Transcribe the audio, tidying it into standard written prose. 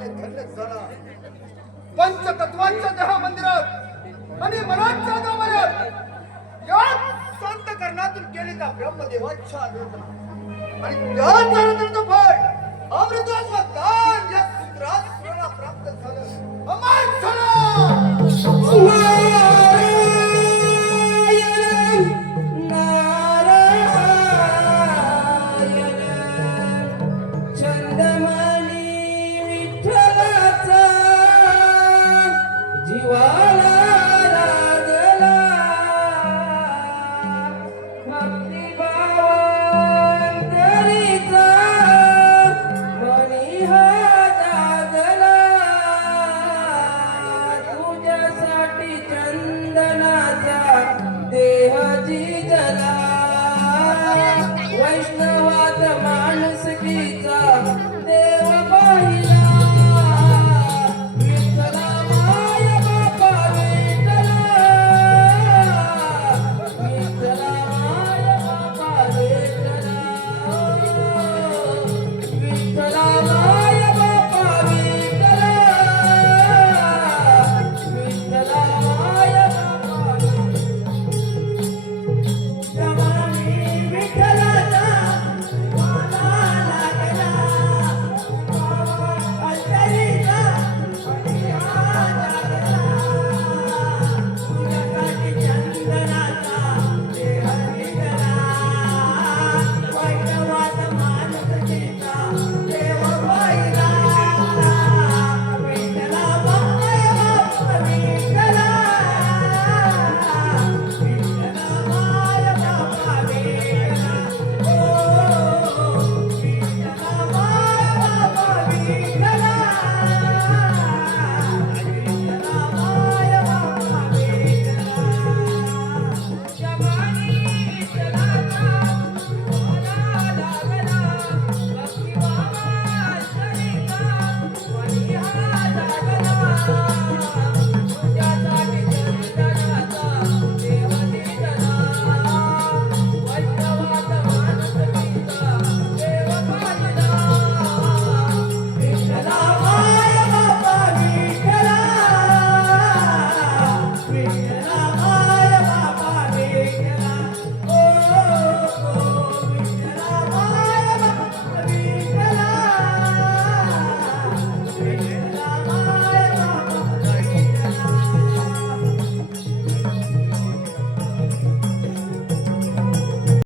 दर्शनाने धन्य झाला. पंचतत्वांच्या देहा मंदिरात आणि मनाच्या गाभाऱ्यात या संत कर्णातून केलेल्या ब्रह्मदेवाच्या आराधना आणि त्याच आराधनेचं फळ अमृतात्मा दान या सूत्रात आपल्याला प्राप्त झालं. अमर झालं. वैष्णवात माणुसकीचा